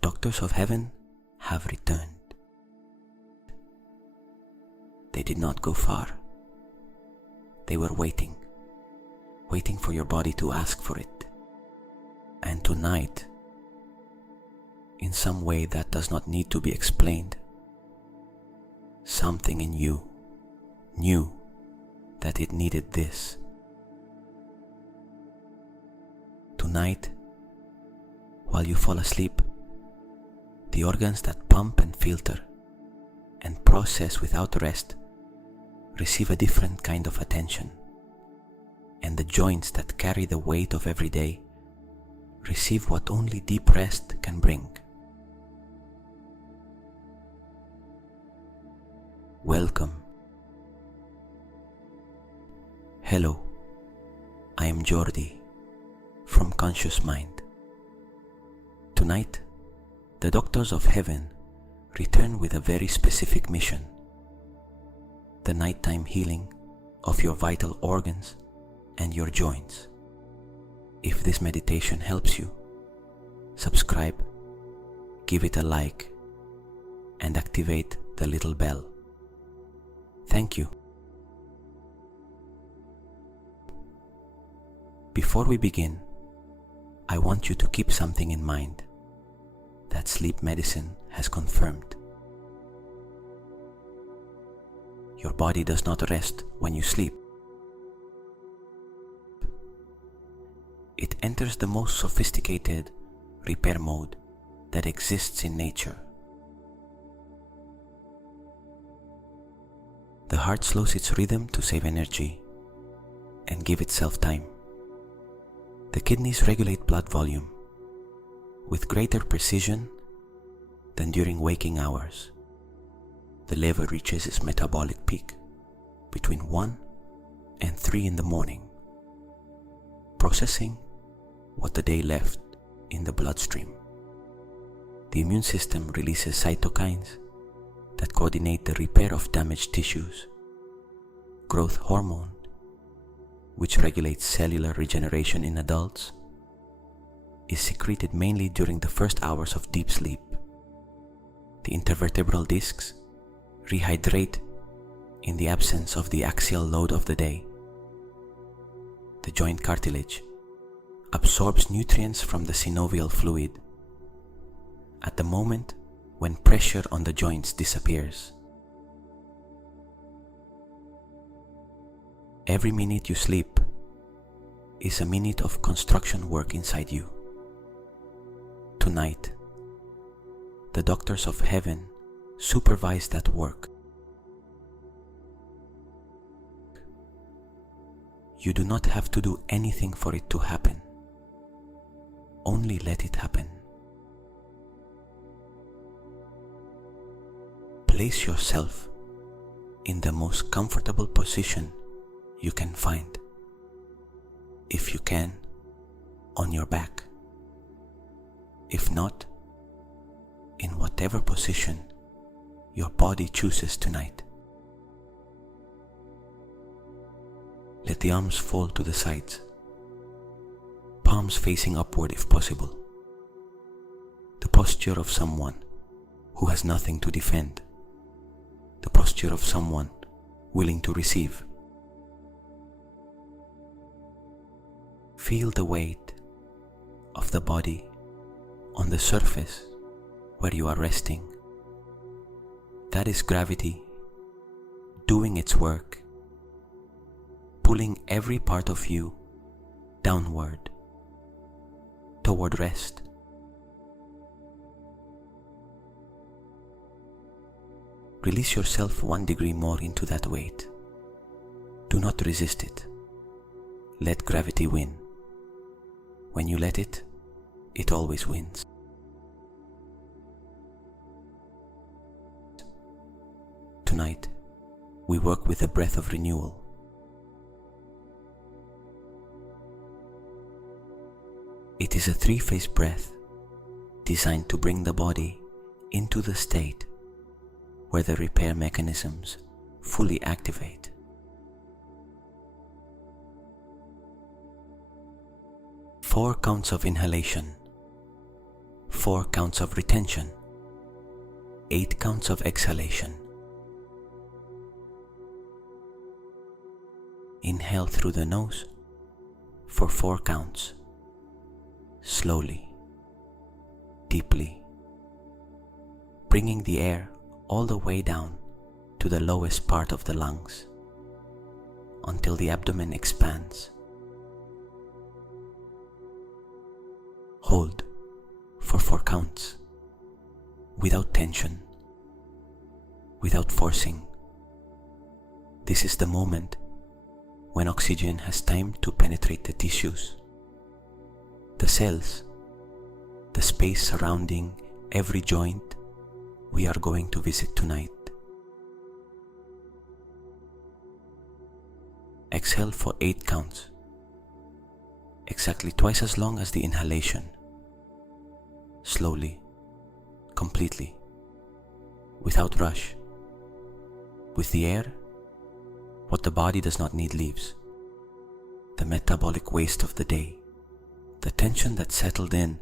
doctors of heaven have returned. They did not go far. They were waiting for your body to ask for it. And tonight, in some way that does not need to be explained, something in you knew that it needed this. Tonight, while you fall asleep, the organs that pump and filter and process without rest receive a different kind of attention, and the joints that carry the weight of every day receive what only deep rest can bring. Welcome. Hello, I am Jordi from Conscious Mind. Tonight, the doctors of heaven return with a very specific mission: the nighttime healing of your vital organs and your joints. If this meditation helps you, subscribe, give it a like, and activate the little bell. Thank you. Before we begin, I want you to keep something in mind that sleep medicine has confirmed. Your body does not rest when you sleep. It enters the most sophisticated repair mode that exists in nature. The heart slows its rhythm to save energy and give itself time. The kidneys regulate blood volume with greater precision than during waking hours. The liver reaches its metabolic peak between 1 and 3 in the morning, processing what the day left in the bloodstream. The immune system releases cytokines that coordinate the repair of damaged tissues. Growth hormone, which regulates cellular regeneration in adults, is secreted mainly during the first hours of deep sleep. The intervertebral discs rehydrate in the absence of the axial load of the day. The joint cartilage absorbs nutrients from the synovial fluid at the moment when pressure on the joints disappears. Every minute you sleep is a minute of construction work inside you. Tonight, the doctors of heaven supervise that work. You do not have to do anything for it to happen. Only let it happen. Place yourself in the most comfortable position you can find. If you can, on your back. If not, in whatever position your body chooses tonight. Let the arms fall to the sides, palms facing upward if possible. The posture of someone who has nothing to defend. The posture of someone willing to receive. Feel the weight of the body on the surface where you are resting. That is gravity doing its work, pulling every part of you downward, toward rest. Release yourself 1 degree more into that weight. Do not resist it. Let gravity win. When you let it, it always wins. Tonight, we work with a breath of renewal. It is a 3-phase breath designed to bring the body into the state where the repair mechanisms fully activate. Four counts of inhalation, 4 counts of retention, 8 counts of exhalation. Inhale through the nose for 4 counts, slowly, deeply, bringing the air all the way down to the lowest part of the lungs until the abdomen expands. Hold for 4 counts, without tension, without forcing. This is the moment when oxygen has time to penetrate the tissues, the cells, the space surrounding every joint we are going to visit tonight. Exhale for 8 counts, exactly twice as long as the inhalation. Slowly, completely, without rush. With the air, what the body does not need leaves. The metabolic waste of the day, the tension that settled in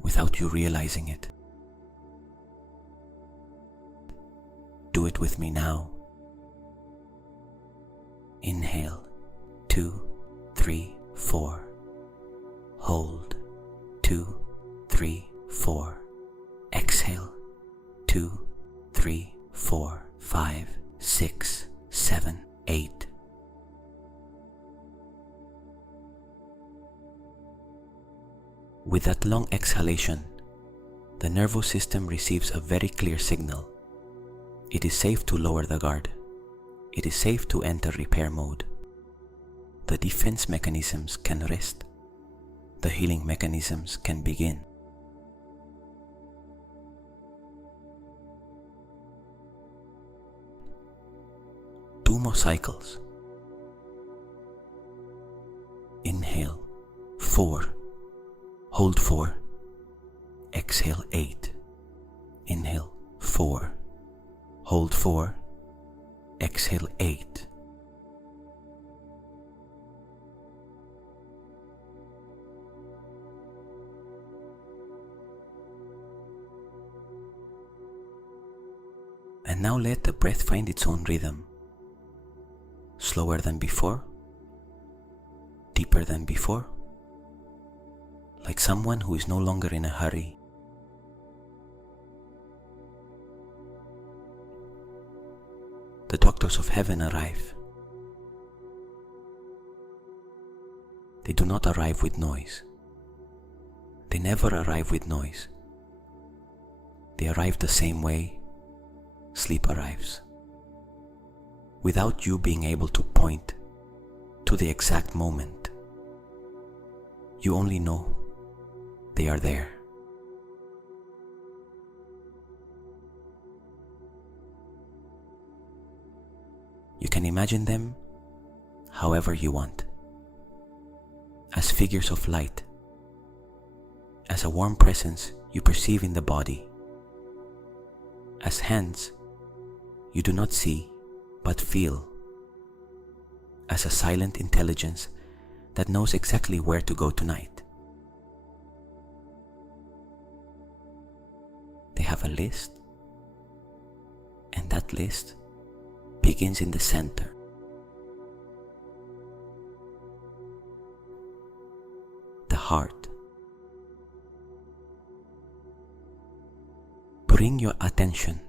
without you realizing it. Do it with me now. Inhale, 2, 3, 4. Hold, 2, 3, 4. Exhale, 2, 3, 4, 5, 6, 7, 8. With that long exhalation, the nervous system receives a very clear signal. It is safe to lower the guard. It is safe to enter repair mode. The defense mechanisms can rest. The healing mechanisms can begin. Two more cycles. Inhale, 4. Hold 4. Exhale, 8. Inhale, 4. Hold 4. Exhale, 8. And now let the breath find its own rhythm. Slower than before, deeper than before, like someone who is no longer in a hurry. The doctors of heaven arrive. They do not arrive with noise. They never arrive with noise. They arrive the same way sleep arrives, without you being able to point to the exact moment. You only know they are there. You can imagine them however you want, as figures of light, as a warm presence you perceive in the body, as hands you do not see but feel, as a silent intelligence that knows exactly where to go tonight. They have a list, and that list begins in the center. The heart. Bring your attention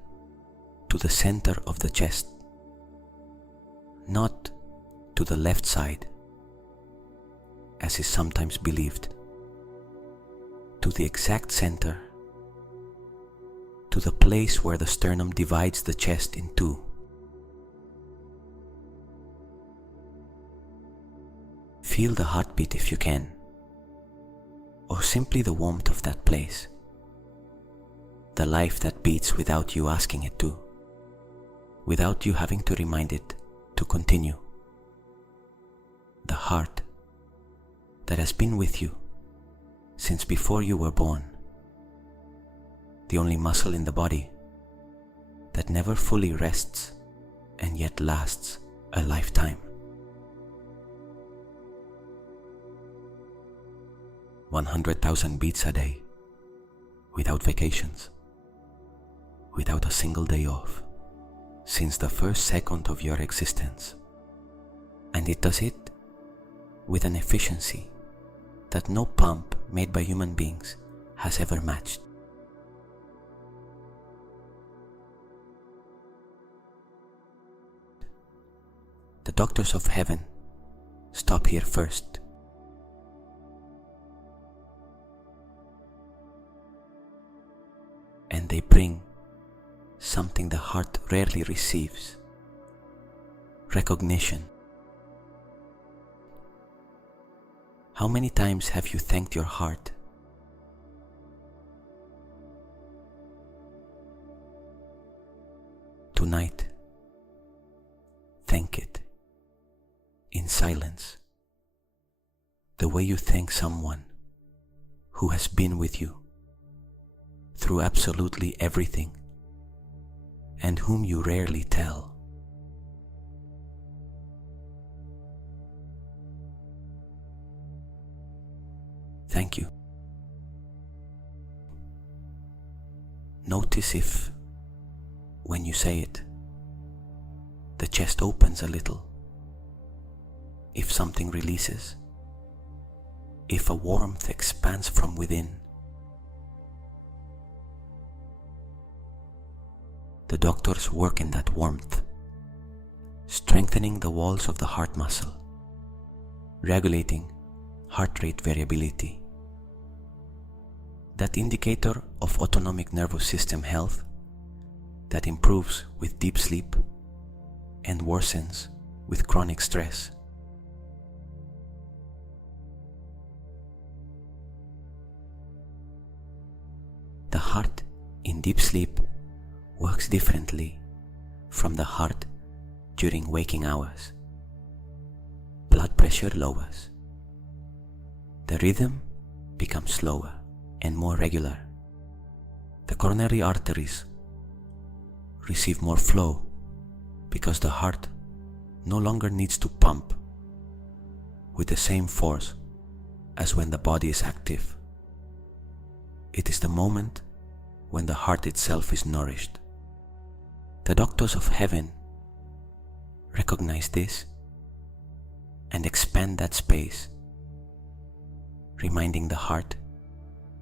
to the center of the chest, not to the left side, as is sometimes believed, to the exact center, to the place where the sternum divides the chest in two. Feel the heartbeat if you can, or simply the warmth of that place, the life that beats without you asking it to, without you having to remind it to continue. The heart that has been with you since before you were born, the only muscle in the body that never fully rests and yet lasts a lifetime. 100,000 beats a day, without vacations, without a single day off, since the first second of your existence. And it does it with an efficiency that no pump made by human beings has ever matched. The doctors of heaven stop here first. And they bring something the heart rarely receives: recognition. How many times have you thanked your heart? Tonight, thank it in silence, the way you thank someone who has been with you through absolutely everything and whom you rarely tell. Thank you. Notice if, when you say it, the chest opens a little, if something releases, if a warmth expands from within. The doctors work in that warmth, strengthening the walls of the heart muscle, regulating heart rate variability. That indicator of autonomic nervous system health that improves with deep sleep and worsens with chronic stress. The heart in deep sleep works differently from the heart during waking hours. Blood pressure lowers. The rhythm becomes slower and more regular. The coronary arteries receive more flow because the heart no longer needs to pump with the same force as when the body is active. It is the moment when the heart itself is nourished. The doctors of heaven recognize this and expand that space, reminding the heart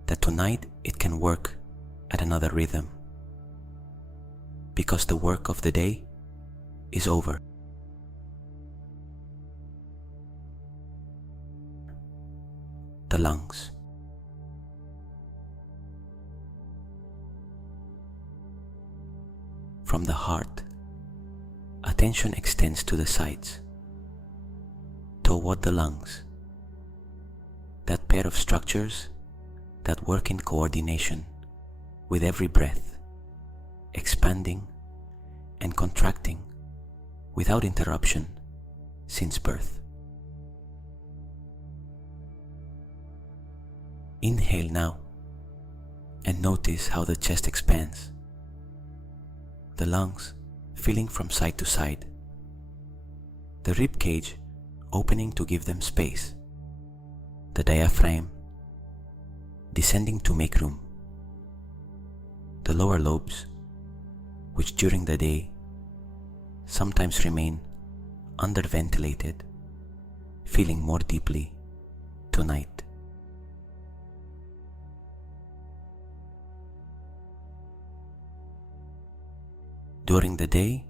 that tonight it can work at another rhythm, because the work of the day is over. The lungs. From the heart, attention extends to the sides, toward the lungs, that pair of structures that work in coordination with every breath, expanding and contracting without interruption since birth. Inhale now and notice how the chest expands, the lungs filling from side to side, the rib cage opening to give them space, the diaphragm descending to make room, the lower lobes, which during the day sometimes remain underventilated, feeling more deeply tonight. During the day,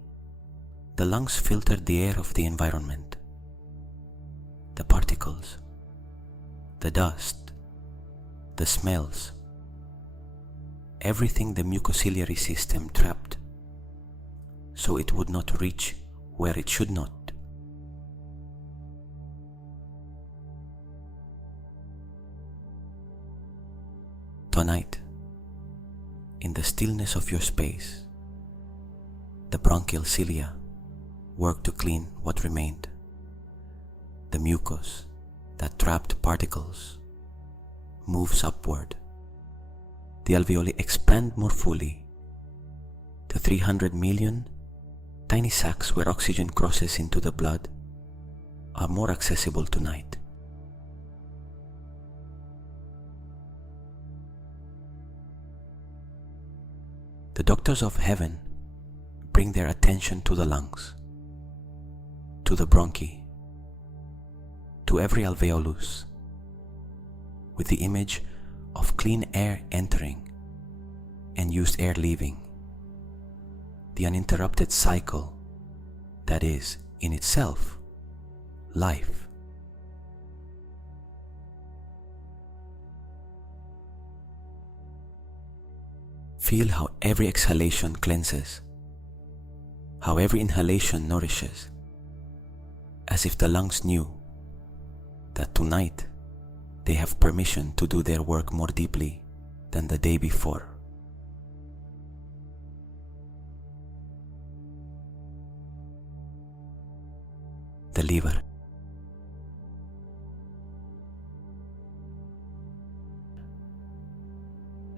the lungs filter the air of the environment, the particles, the dust, the smells, everything the mucociliary system trapped, so it would not reach where it should not. Tonight, in the stillness of your space, the bronchial cilia work to clean what remained. The mucus that trapped particles moves upward. The alveoli expand more fully. The 300 million tiny sacs where oxygen crosses into the blood are more accessible tonight. The doctors of heaven bring their attention to the lungs, to the bronchi, to every alveolus, with the image of clean air entering and used air leaving, the uninterrupted cycle that is, in itself, life. Feel how every exhalation cleanses, how every inhalation nourishes, as if the lungs knew that tonight they have permission to do their work more deeply than the day before. The liver.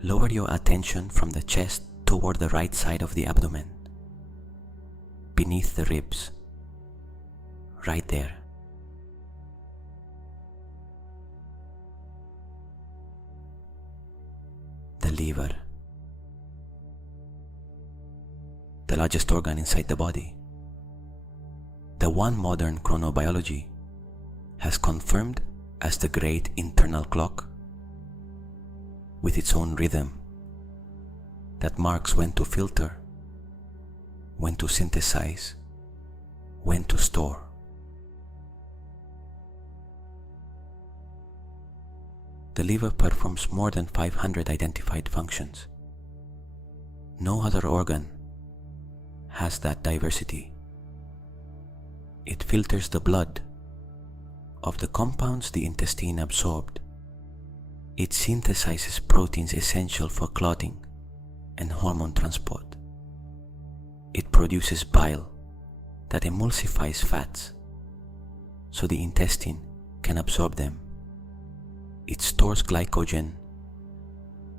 Lower your attention from the chest toward the right side of the abdomen, beneath the ribs, right there. The liver, the largest organ inside the body. The one modern chronobiology has confirmed as the great internal clock, with its own rhythm that marks when to filter, when to synthesize, when to store. The liver performs more than 500 identified functions. No other organ has that diversity. It filters the blood of the compounds the intestine absorbed. It synthesizes proteins essential for clotting and hormone transport. It produces bile that emulsifies fats so the intestine can absorb them. It stores glycogen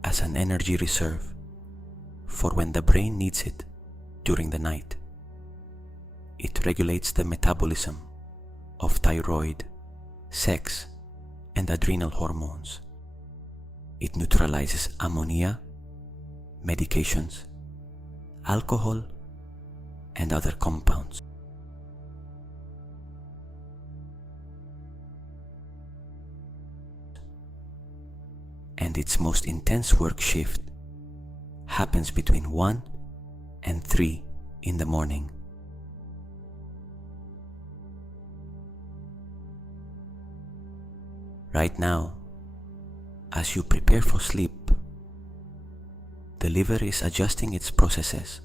as an energy reserve for when the brain needs it during the night. It regulates the metabolism of thyroid, sex, and adrenal hormones. It neutralizes ammonia, medications, alcohol, and other compounds. And its most intense work shift happens between 1 and 3 in the morning. Right now, as you prepare for sleep, the liver is adjusting its processes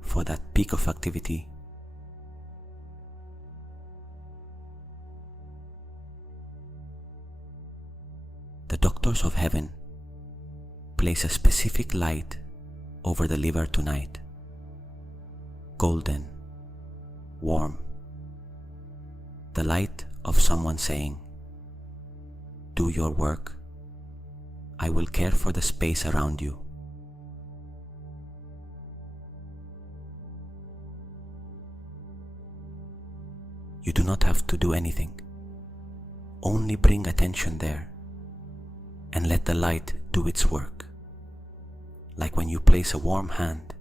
for that peak of activity. The doctors of heaven place a specific light over the liver tonight. Golden, warm. The light of someone saying, "Do your work. I will care for the space around you." You do not have to do anything. Only bring attention there and let the light do its work. Like when you place a warm hand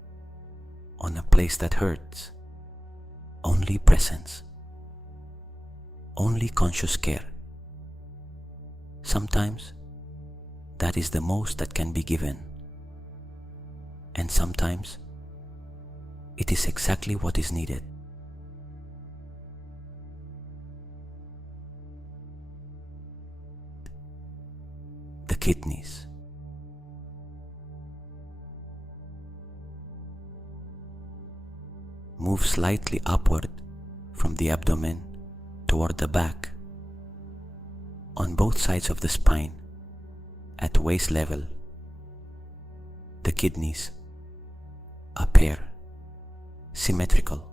on a place that hurts. Only presence. Only conscious care. Sometimes that is the most that can be given. And sometimes it is exactly what is needed. The kidneys. Move slightly upward from the abdomen toward the back, on both sides of the spine, at waist level. The kidneys, a pair, symmetrical,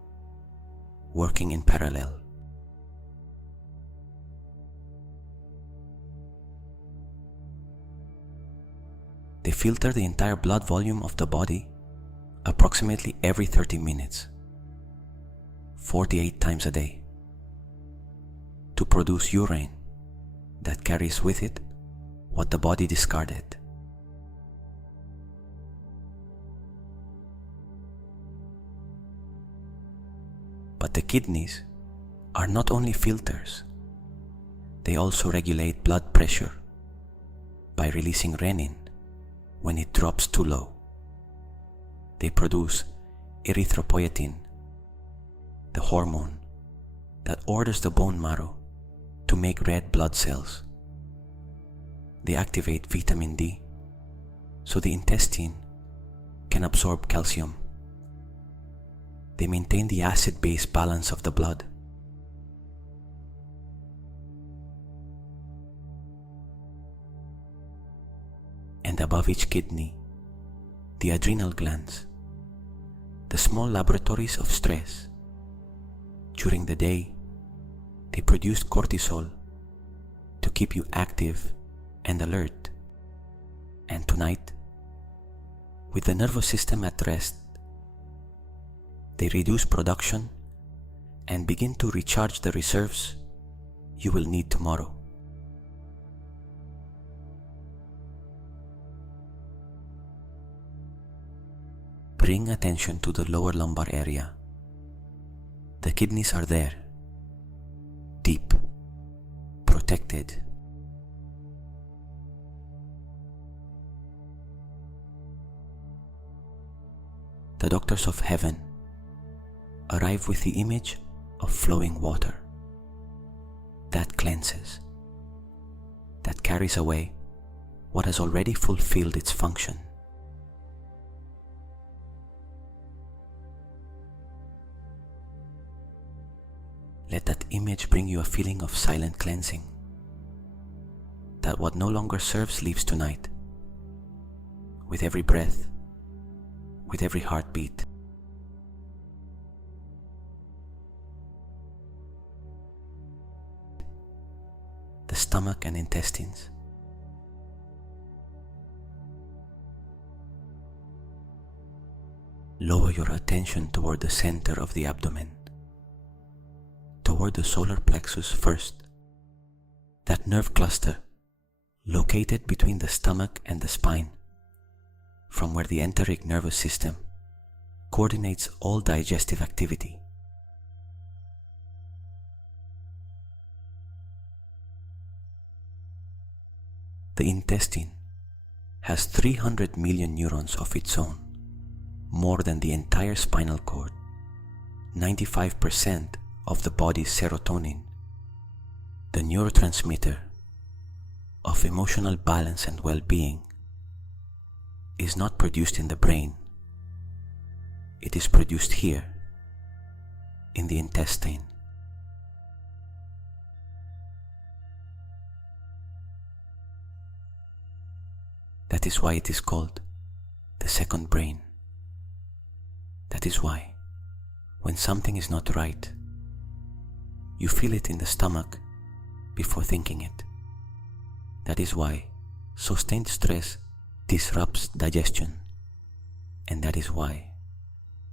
working in parallel. They filter the entire blood volume of the body approximately every 30 minutes, 48 times a day, to produce urine that carries with it what the body discarded. But the kidneys are not only filters, they also regulate blood pressure by releasing renin when it drops too low. They produce erythropoietin, the hormone that orders the bone marrow to make red blood cells. They activate vitamin D so the intestine can absorb calcium. They maintain the acid-base balance of the blood. And above each kidney, the adrenal glands, the small laboratories of stress. During the day, they produce cortisol to keep you active and alert. And tonight, with the nervous system at rest, they reduce production and begin to recharge the reserves you will need tomorrow. Bring attention to the lower lumbar area. The kidneys are there, deep, protected. The doctors of heaven arrive with the image of flowing water that cleanses, that carries away what has already fulfilled its function. Let that image bring you a feeling of silent cleansing, that what no longer serves leaves tonight, with every breath, with every heartbeat. The stomach and intestines. Lower your attention toward the center of the abdomen, toward the solar plexus first, that nerve cluster located between the stomach and the spine, from where the enteric nervous system coordinates all digestive activity. The intestine has 300 million neurons of its own, more than the entire spinal cord, 95% of the body's serotonin, the neurotransmitter of emotional balance and well-being, is not produced in the brain. It is produced here, in the intestine. That is why it is called the second brain. That is why, when something is not right, you feel it in the stomach before thinking it. That is why sustained stress disrupts digestion. And that is why,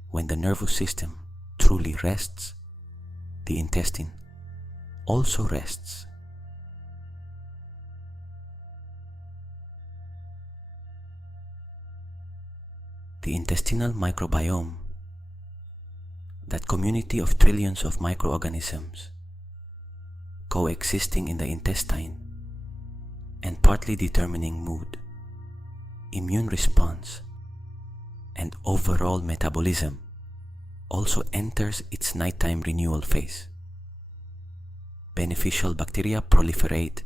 when the nervous system truly rests, the intestine also rests. The intestinal microbiome, that community of trillions of microorganisms coexisting in the intestine and partly determining mood, immune response, and overall metabolism, also enters its nighttime renewal phase. Beneficial bacteria proliferate.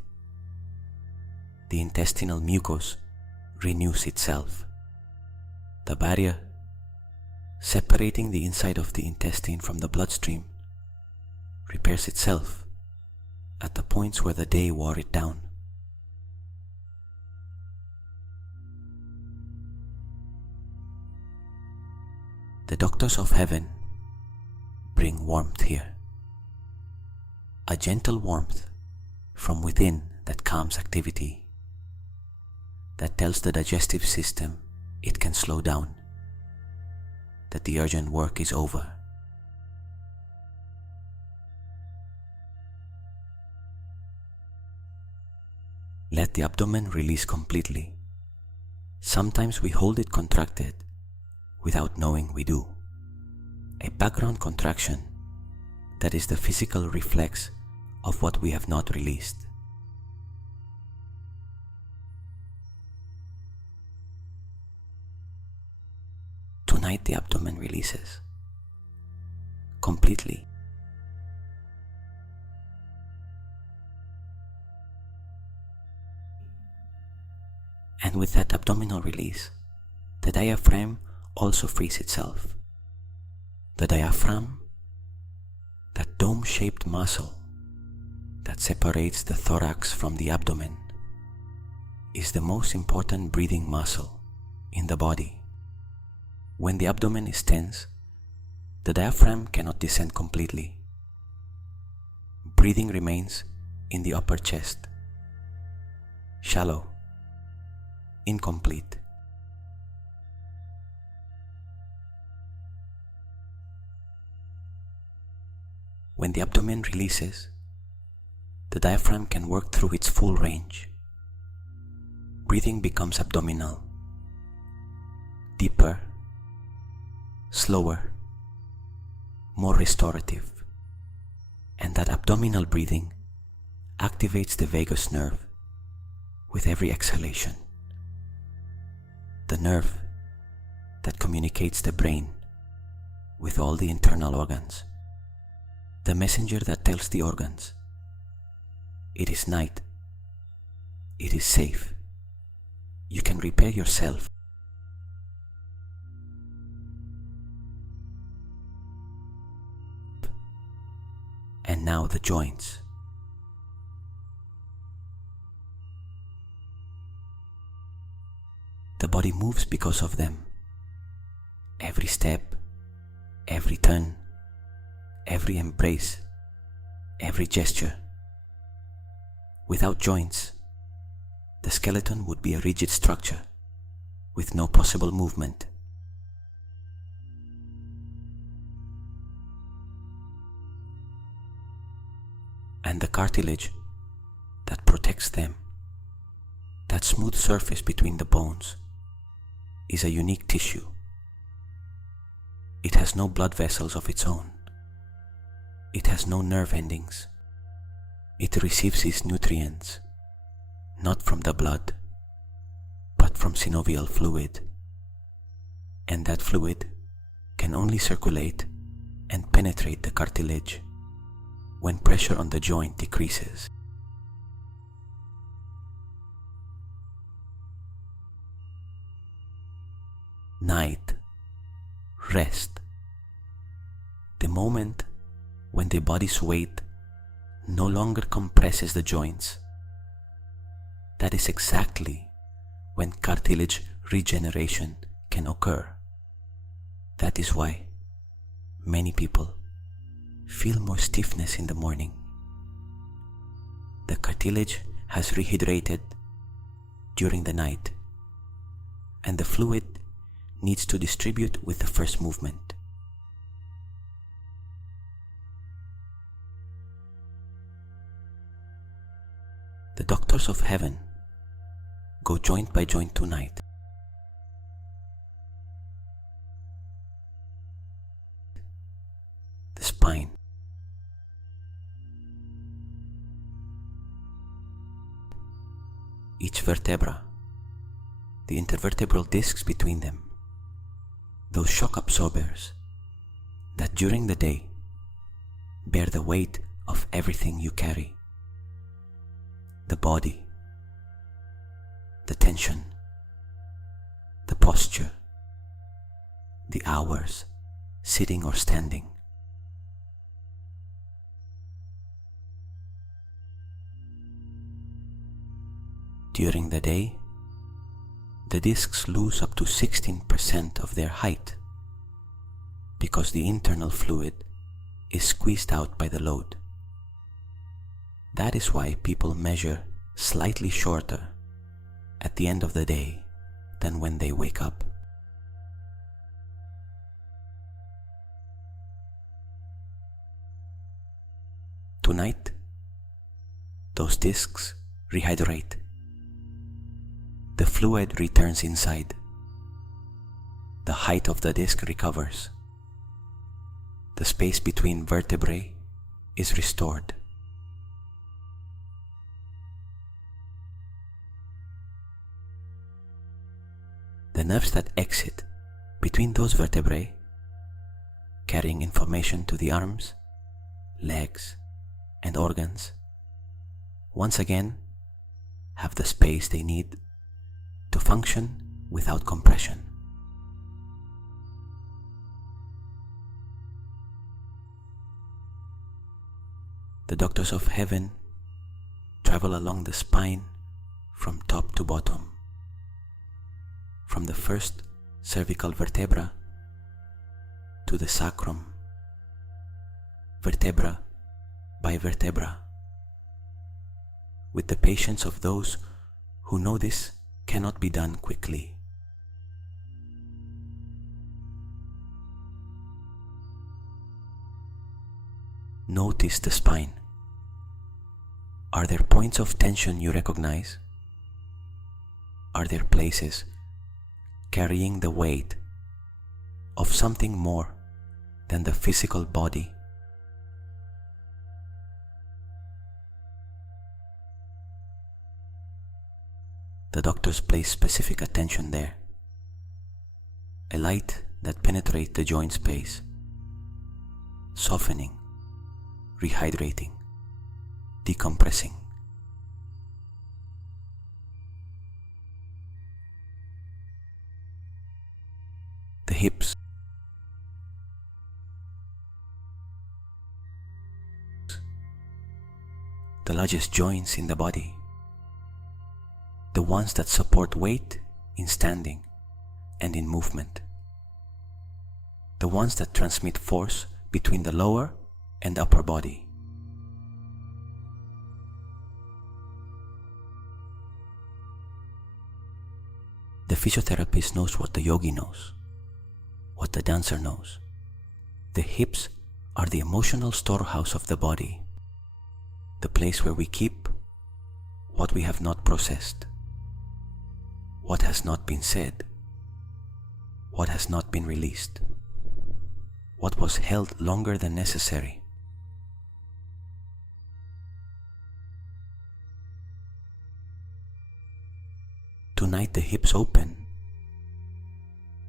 The intestinal mucus renews itself. The barrier separating the inside of the intestine from the bloodstream repairs itself at the points where the day wore it down. The doctors of heaven bring warmth here, a gentle warmth from within that calms activity, that tells the digestive system it can slow down, that the urgent work is over. Let the abdomen release completely. Sometimes we hold it contracted without knowing we do. A background contraction that is the physical reflex of what we have not released. Tonight the abdomen releases completely. And with that abdominal release, the diaphragm also frees itself. The diaphragm, that dome-shaped muscle that separates the thorax from the abdomen, is the most important breathing muscle in the body. When the abdomen is tense, the diaphragm cannot descend completely. Breathing remains in the upper chest, shallow, incomplete. When the abdomen releases, the diaphragm can work through its full range. Breathing becomes abdominal, deeper, slower, more restorative. And that abdominal breathing activates the vagus nerve with every exhalation. The nerve that communicates the brain with all the internal organs. The messenger that tells the organs, it is night, it is safe, you can repair yourself. And now the joints. The body moves because of them. Every step, every turn, every embrace, every gesture. Without joints, the skeleton would be a rigid structure with no possible movement. And the cartilage that protects them, that smooth surface between the bones, is a unique tissue. It has no blood vessels of its own. It has no nerve endings. It receives its nutrients not from the blood, but from synovial fluid. And that fluid can only circulate and penetrate the cartilage when pressure on the joint decreases. Night, rest. The moment when the body's weight no longer compresses the joints, that is exactly when cartilage regeneration can occur. That is why many people feel more stiffness in the morning. The cartilage has rehydrated during the night, and the fluid needs to distribute with the first movement. The doctors of heaven go joint by joint tonight. The spine, each vertebra, the intervertebral discs between them, those shock absorbers that during the day bear the weight of everything you carry. The body, the tension, the posture, the hours sitting or standing. During the day, the discs lose up to 16% of their height because the internal fluid is squeezed out by the load. That is why people measure slightly shorter at the end of the day than when they wake up. Tonight, those discs rehydrate. The fluid returns inside. The height of the disc recovers. The space between vertebrae is restored. The nerves that exit between those vertebrae, carrying information to the arms, legs, and organs, once again have the space they need to function without compression. The doctors of heaven travel along the spine from top to bottom, from the first cervical vertebra to the sacrum, vertebra by vertebra, with the patience of those who know this cannot be done quickly. Notice the spine. Are there points of tension you recognize? Are there places carrying the weight of something more than the physical body? The doctors place specific attention there. A light that penetrates the joint space, softening, rehydrating, decompressing. The hips, the largest joints in the body, the ones that support weight in standing and in movement, the ones that transmit force between the lower and upper body. The physiotherapist knows what the yogi knows, what the dancer knows. The hips are the emotional storehouse of the body, the place where we keep what we have not processed, what has not been said, what has not been released, what was held longer than necessary. Tonight the hips open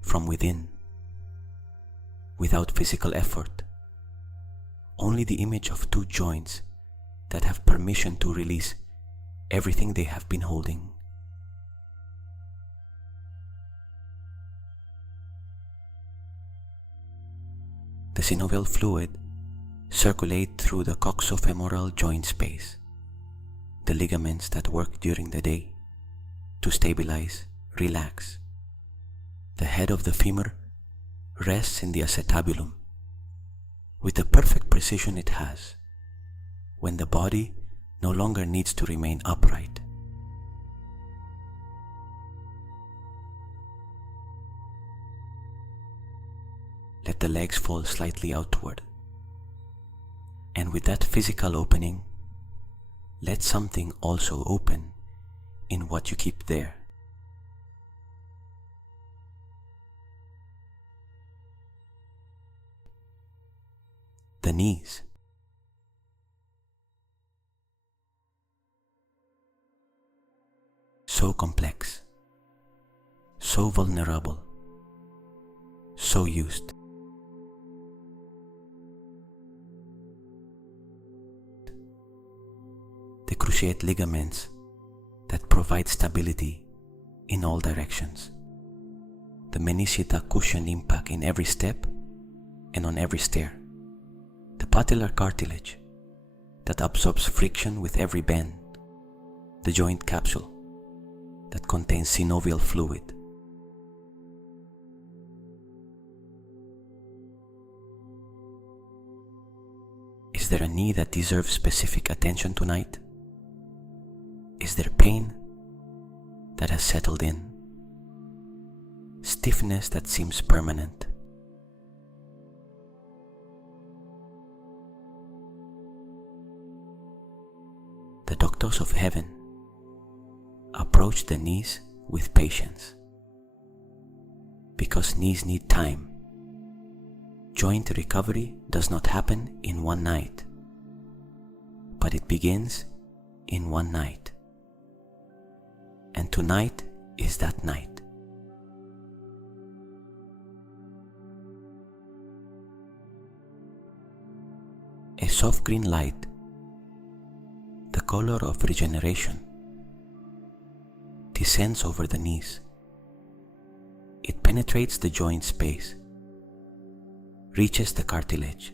from within, without physical effort, only the image of two joints that have permission to release everything they have been holding. The synovial fluid circulates through the coxofemoral joint space, the ligaments that work during the day to stabilize, relax. The head of the femur rests in the acetabulum with the perfect precision it has when the body no longer needs to remain upright. Let the legs fall slightly outward, and with that physical opening, let something also open in what you keep there. The knees. So complex, so vulnerable, so used. The cruciate ligaments that provide stability in all directions. The menisci that cushion impact in every step and on every stair. The patellar cartilage that absorbs friction with every bend. The joint capsule that contains synovial fluid. Is there a knee that deserves specific attention tonight? Is there pain that has settled in? Stiffness that seems permanent? The doctors of heaven approach the knees with patience, because knees need time. Joint recovery does not happen in one night. but it begins in one night. And tonight is that night. A soft green light, the color of regeneration, descends over the knees. It penetrates the joint space, reaches the cartilage,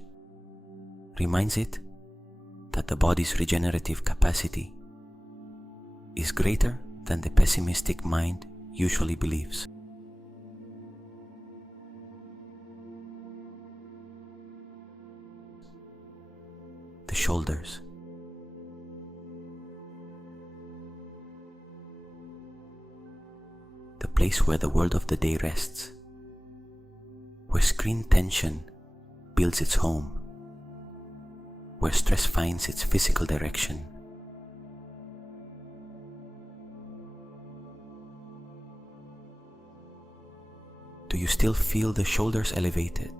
reminds it that the body's regenerative capacity is greater than the pessimistic mind usually believes. The shoulders. The place where the world of the day rests, where screen tension builds its home, where stress finds its physical direction. Do you still feel the shoulders elevated?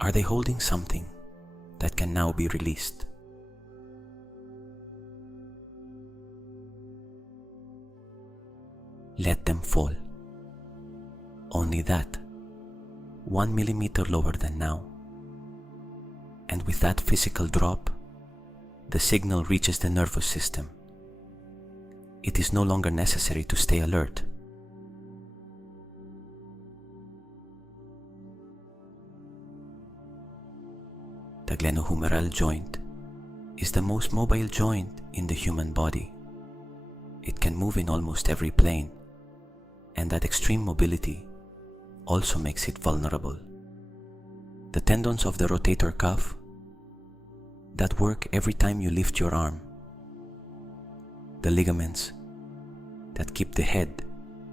Are they holding something that can now be released? Let them fall. Only that, 1 millimeter lower than now. And with that physical drop, the signal reaches the nervous system. It is no longer necessary to stay alert. The glenohumeral joint is the most mobile joint in the human body. It can move in almost every plane, and that extreme mobility also makes it vulnerable. The tendons of the rotator cuff that work every time you lift your arm, the ligaments that keep the head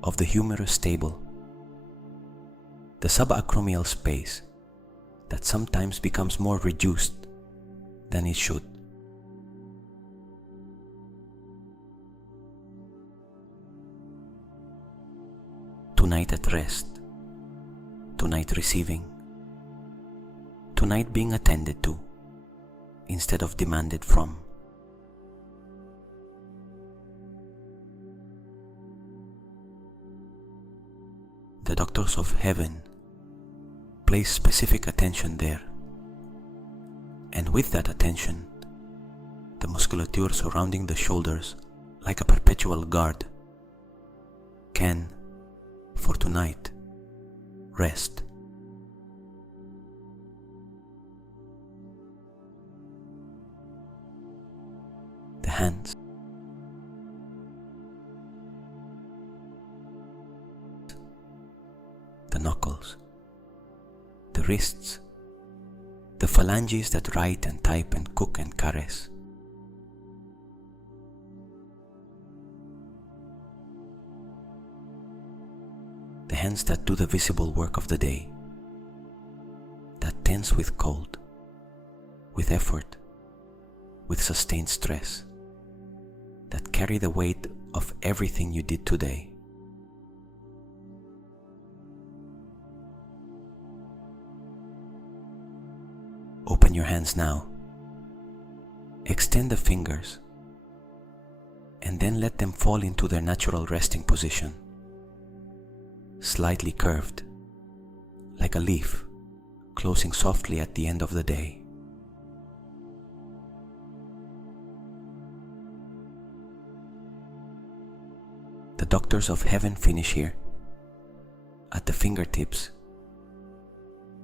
of the humerus stable, the subacromial space that sometimes becomes more reduced than it should. Tonight at rest, tonight receiving, tonight being attended to instead of demanded from. The doctors of heaven place specific attention there, and with that attention, the musculature surrounding the shoulders, like a perpetual guard, can, for tonight, rest. The hands, the knuckles, the wrists, the phalanges that write and type and cook and caress. The hands that do the visible work of the day, that tense with cold, with effort, with sustained stress, that carry the weight of everything you did today. Open your hands now, extend the fingers, and then let them fall into their natural resting position, slightly curved, like a leaf closing softly at the end of the day. The doctors of heaven finish here, at the fingertips,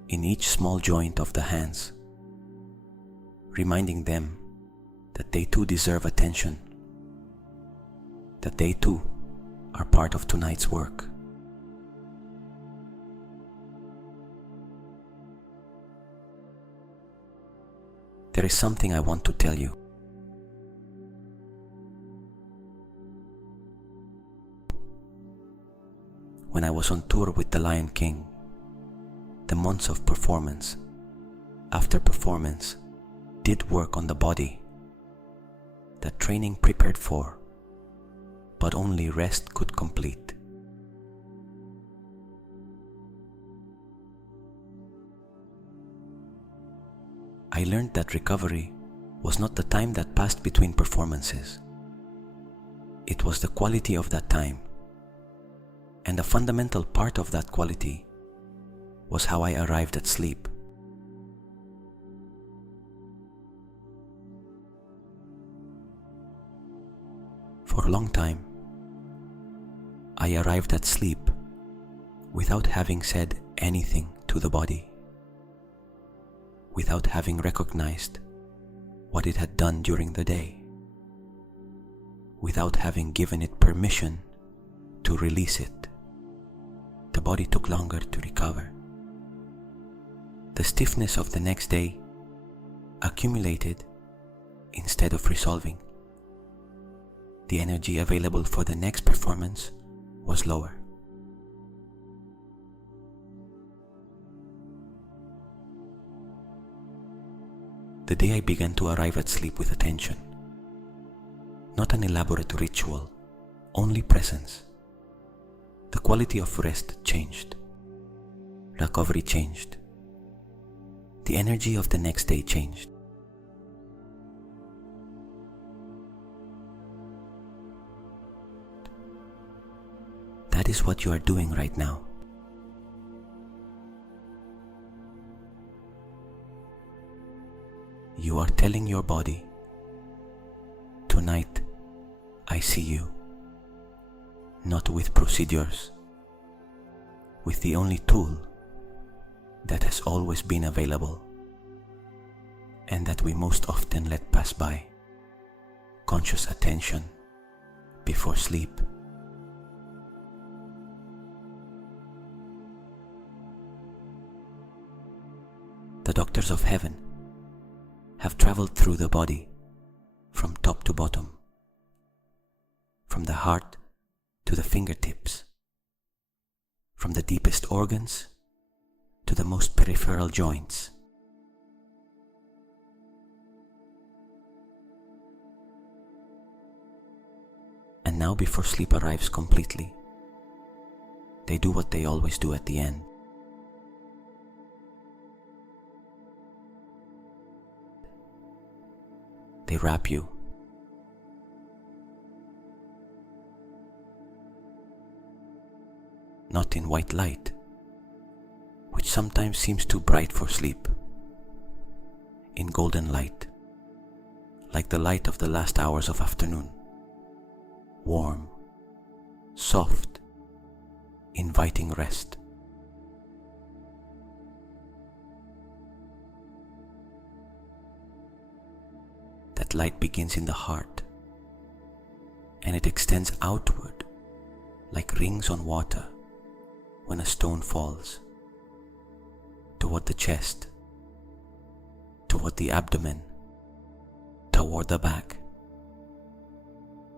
in each small joint of the hands, reminding them that they too deserve attention, that they too are part of tonight's work. There is something I want to tell you. When I was on tour with the Lion King, the months of performance, after performance, did work on the body that training prepared for, but only rest could complete. I learned that recovery was not the time that passed between performances. It was the quality of that time. And a fundamental part of that quality was how I arrived at sleep. For a long time, I arrived at sleep without having said anything to the body, without having recognized what it had done during the day, without having given it permission to release it. The body took longer to recover. The stiffness of the next day accumulated instead of resolving. The energy available for the next performance was lower. The day I began to arrive at sleep with attention. Not an elaborate ritual, only presence. The quality of rest changed. Recovery changed. The energy of the next day changed. That is what you are doing right now. You are telling your body, tonight I see you, not with procedures, with the only tool that has always been available and that we most often let pass by: conscious attention before sleep. The doctors of heaven have traveled through the body from top to bottom, from the heart to the fingertips, from the deepest organs to the most peripheral joints. And now, before sleep arrives completely, they do what they always do at the end. They wrap you. Not in white light, which sometimes seems too bright for sleep. In golden light, like the light of the last hours of afternoon. Warm, soft, inviting rest. That light begins in the heart, and it extends outward like rings on water when a stone falls, toward the chest, toward the abdomen, toward the back,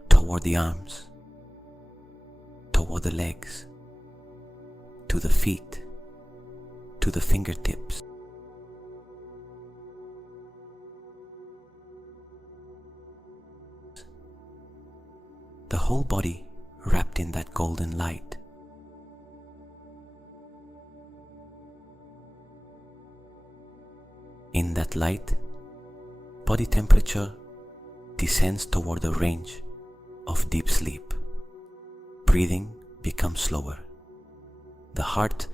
toward the arms, toward the legs, to the feet, to the fingertips. The whole body wrapped in that golden light. In that light, body temperature descends toward a range of deep sleep. Breathing becomes slower. The heart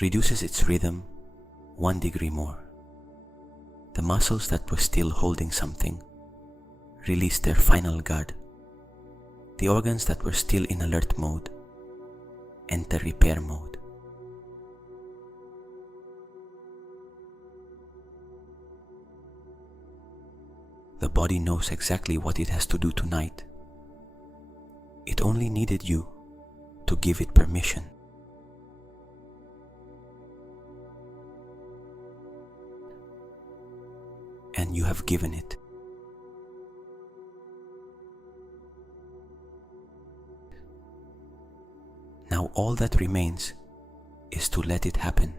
reduces its rhythm 1 degree more. The muscles that were still holding something release their final guard. The organs that were still in alert mode enter repair mode. The body knows exactly what it has to do tonight. It only needed you to give it permission. And you have given it. Now all that remains is to let it happen.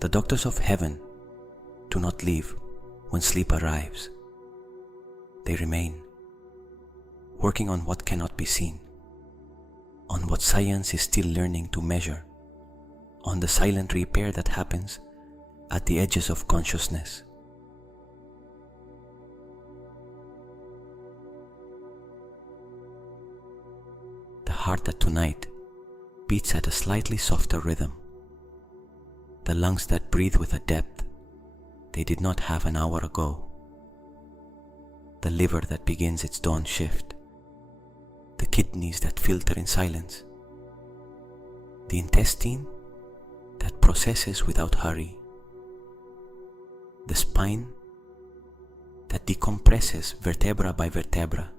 The doctors of heaven do not leave when sleep arrives. They remain, working on what cannot be seen, on what science is still learning to measure, on the silent repair that happens at the edges of consciousness. The heart that tonight beats at a slightly softer rhythm. The lungs that breathe with a depth they did not have an hour ago. The liver that begins its dawn shift. The kidneys that filter in silence. The intestine that processes without hurry. The spine that decompresses vertebra by vertebra.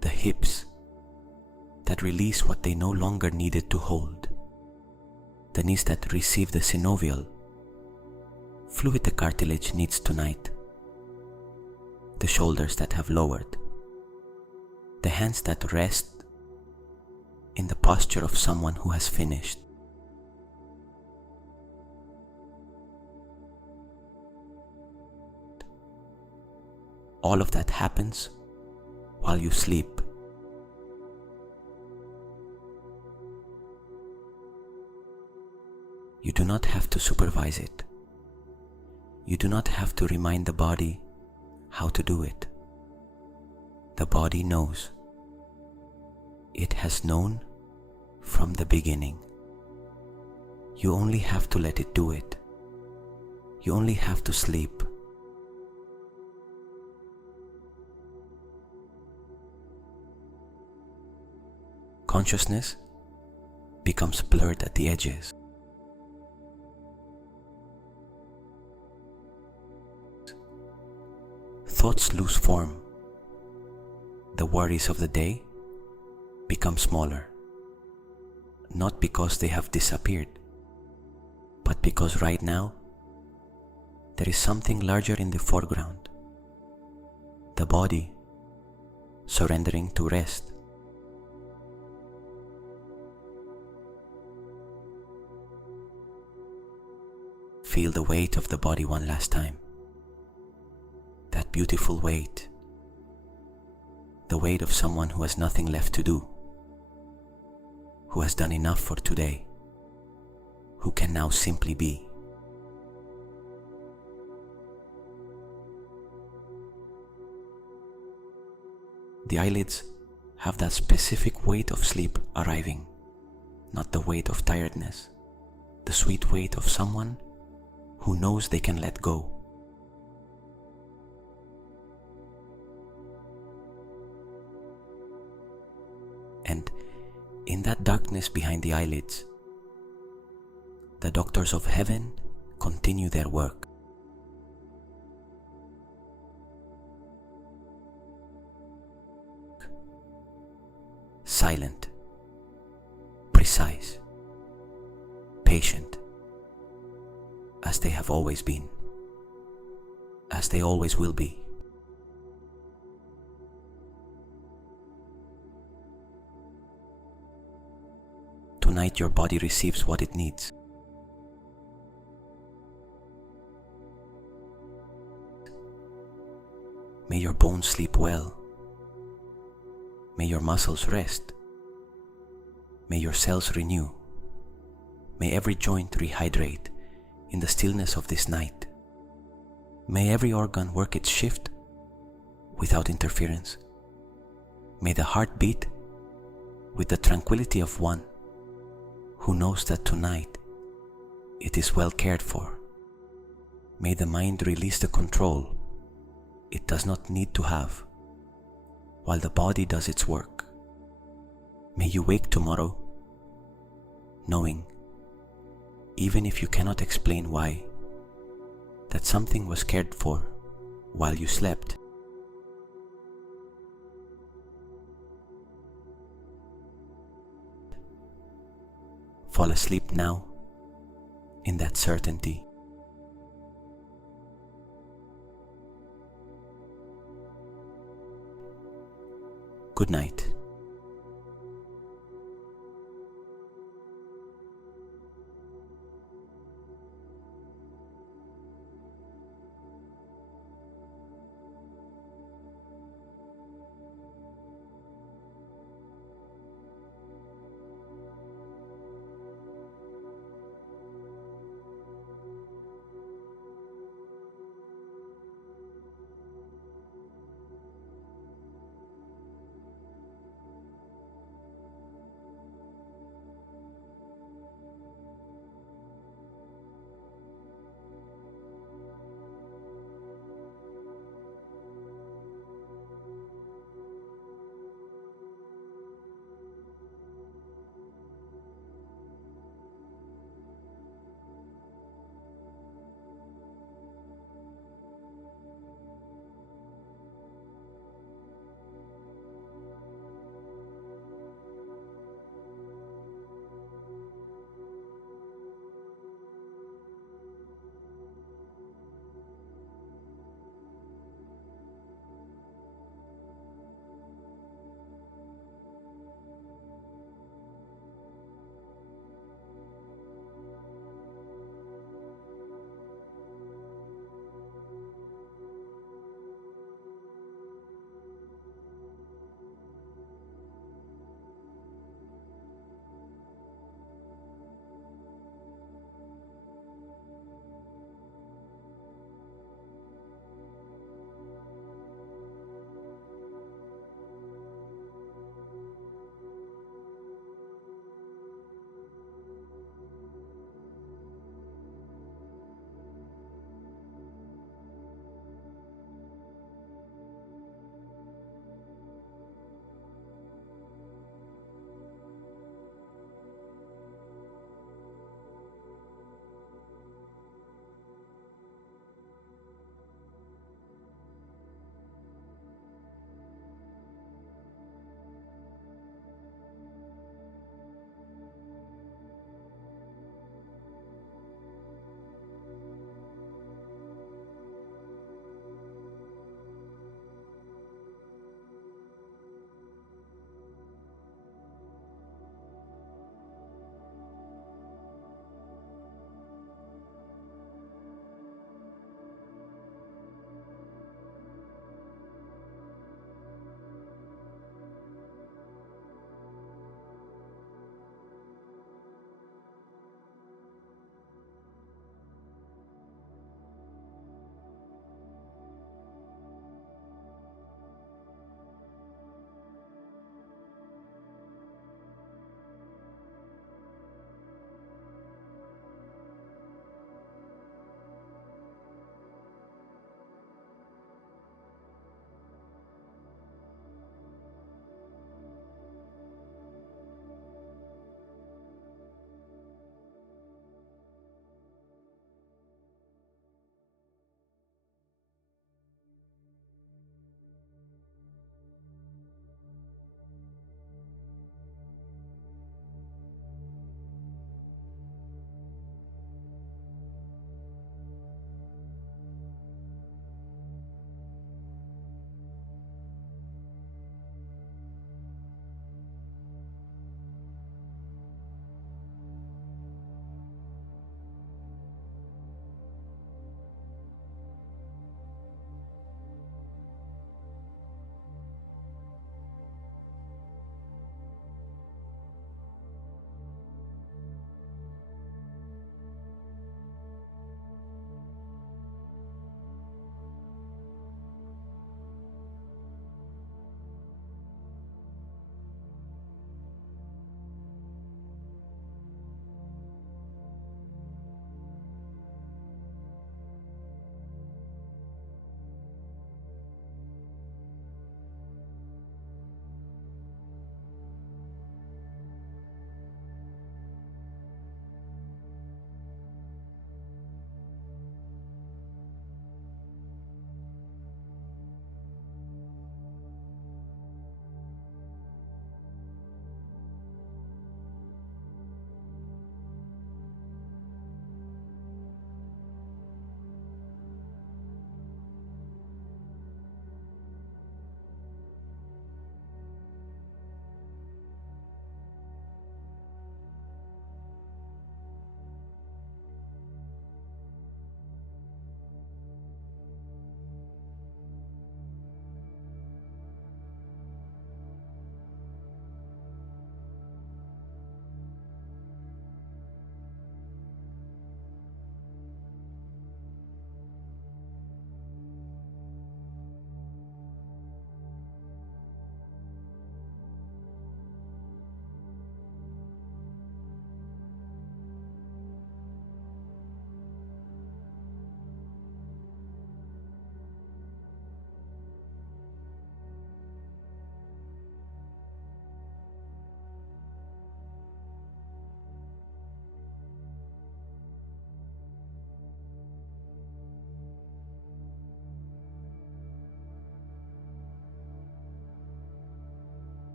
The hips that release what they no longer needed to hold. The knees that receive the synovial fluid the cartilage needs tonight. The shoulders that have lowered. The hands that rest in the posture of someone who has finished. All of that happens while you sleep. You do not have to supervise it. You do not have to remind the body how to do it. The body knows. It has known from the beginning. You only have to let it do it. You only have to sleep. Consciousness becomes blurred at the edges. Thoughts lose form. The worries of the day become smaller, not because they have disappeared, but because right now there is something larger in the foreground. The body surrendering to rest. Feel the weight of the body one last time. That beautiful weight. The weight of someone who has nothing left to do. Who has done enough for today. Who can now simply be. The eyelids have that specific weight of sleep arriving, not the weight of tiredness, the sweet weight of someone who knows they can let go. And in that darkness behind the eyelids, the doctors of heaven continue their work. Silent, precise, patient, as they have always been, as they always will be. Tonight your body receives what it needs. May your bones sleep well. May your muscles rest. May your cells renew. May every joint rehydrate in the stillness of this night. May every organ work its shift without interference. May the heart beat with the tranquility of one who knows that tonight it is well cared for. May the mind release the control it does not need to have, while the body does its work. May you wake tomorrow knowing, even if you cannot explain why, that something was cared for while you slept. Fall asleep now in that certainty. Good night.